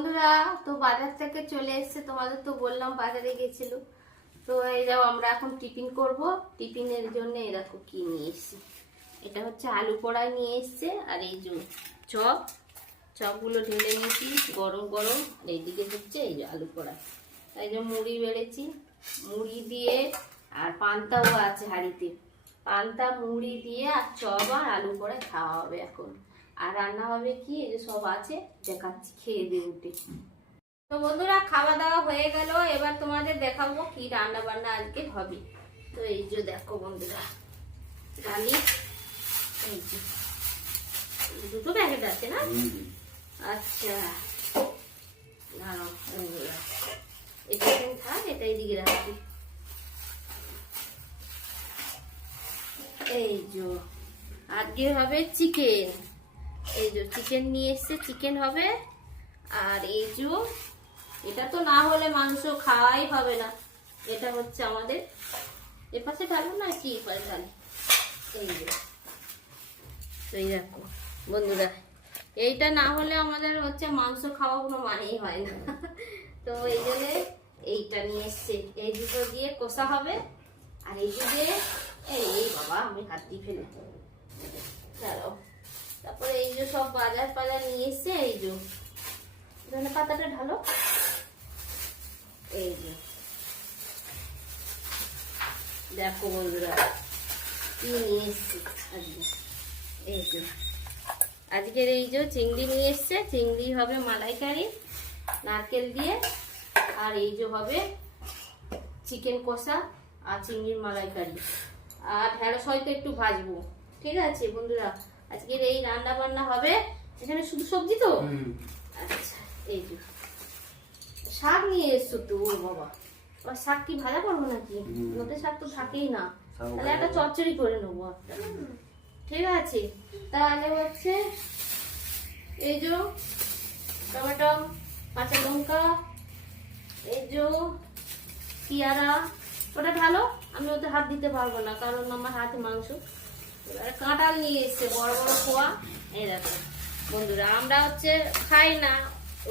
বন্ধুরা, তো বাজার থেকে চলে এসেছে। তোমাদের তো বললাম বাজারে গেছিল। তো এই যাও, আমরা এখন টিফিন করব। টিফিনের জন্য এই দেখো কি নিয়ে এসেছি। এটা হচ্ছে আলু পোড়া নিয়ে এসছে, আর এই যে চপ, চপগুলো ঢেলে নিয়েছি গরম গরম। আর এইদিকে হচ্ছে এই যে আলু পোড়া। এই যে মুড়ি বেড়েছি, মুড়ি দিয়ে আর পান্তাও আছে হাঁড়িতে। পান্তা মুড়ি দিয়ে আর চপ আর আলু পোড়া খাওয়া হবে এখন। আর রান্না হবে কি, এই যে সব আছে, দেখাচ্ছি খেয়ে দিয়ে উঠে। তো বন্ধুরা, খাওয়া দাওয়া হয়ে গেল। এবার তোমাদের দেখাবো কি রান্না বান্না আজকে হবে। তো এই যে দেখো বন্ধুরা, ডালি, এই যে দুটো প্যাকেট আছে না? আচ্ছা, এটা থাক, এটা এইদিকে রাখছি। এই যে আজকে হবে চিকেন। এই যে চিকেন নিয়ে এসছে, চিকেন হবে। আর এই যে এটা তো না হলে মাংস খাওয়াই হবে না। এটা হচ্ছে আমাদের এপাশে ঢালু না কি এপাশে ঢালি। এই যে এই দেখো বন্ধুরা, এইটা না হলে আমাদের হচ্ছে মাংস খাওয়া কোনো মানেই হয় না। তো এই জন্য এইটা নিয়ে এসছে। এই দুটো দিয়ে কষা হবে। আর এই যে এই বাবা, আমি হাত দিয়ে ফেলে দাঁড়াও। তারপরে এই যে সব বাজার পাজার নিয়ে এসছে। এই যে ধনে পাতাটা ঢালো। এই যে দেখো বন্ধুরা কি নিয়ে এসছে আজকে। এই যে আজকের এই যে চিংড়ি নিয়ে এসছে, চিংড়ি হবে মালাইকারি নারকেল দিয়ে। আর এই যে হবে চিকেন কষা আর চিংড়ির মালাইকারি। আর ঢেঁড়স হয়তো একটু ভাজবো। ঠিক আছে বন্ধুরা, আজকের এই রান্না বান্না হবে। এখানে শুধু সবজি তো। আচ্ছা, এই যে শাক নিয়ে এসছো তো। ও বাবা, শাক কি ভাজা করবো নাকি? নদীর শাক তো থাকেই না, তাহলে একটা চচ্চড়ি করে নেবো একটা। ঠিক আছে, তাহলে হচ্ছে এই যে টমেটো, কাঁচা লঙ্কা, এই যে পেয়ারা, ওটা ভালো। আমি ওতে হাত দিতে পারবো না, কারণ আমার হাতে মাংস। এবারে কাঁঠাল নিয়ে এসছে বড় বড় কোয়া। এই দেখো বন্ধুরা, আমরা হচ্ছে খাই না।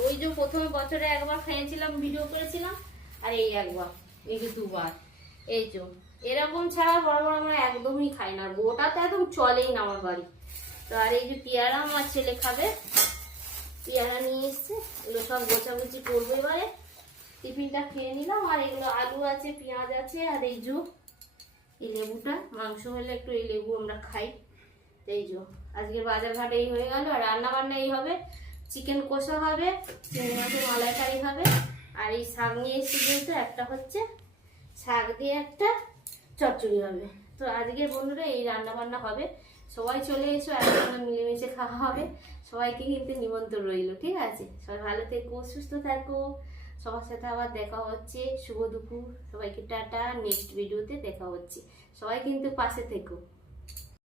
ওই যে প্রথমে বছরে একবার খেয়েছিলাম, ভিডিও করেছিলাম। আর এই একবার, এই যে দুবার। এই যে এরকম ছাড়া বড় বড় আমরা একদমই খাই না। গোটা তো একদম চলেই না আমার বাড়ি। তো আর এই যে পেয়ারা, আমার ছেলে খাবে। পেয়ারা নিয়ে এসছে, এগুলো সব গোছাগুছি করবো এবারে। টিফিনটা খেয়ে নিলাম। আর এগুলো আলু আছে, পেঁয়াজ আছে, আর এই যে এই লেবুটা, মাংস হলে একটু এই লেবু আমরা খাই। এই যে আজকে বাজার ঘাট এই হয়ে গেল। আর রান্না বান্না এই হবে, চিকেন কষা হবে, চিংড়ি মাছের মালাইকারি হবে। আর এই শাক নিয়ে এসেছি যেহেতু, একটা হচ্ছে শাক দিয়ে একটা চচ্চড়ি হবে। তো আজকে বন্ধুরা এই রান্না বান্না হবে। সবাই চলে এসো, একসঙ্গে মিলেমিশে খাওয়া হবে। সবাইকে কিন্তু নিমন্ত্রণ রইল। ঠিক আছে, সবাই ভালো থেকো, সুস্থ থাকো। সবার সাথে আবার দেখা হচ্ছে। শুভ দুপুর সবাইকে, টাটা। নেক্সট ভিডিওতে দেখা হচ্ছে। সবাই কিন্তু পাশে থেকো।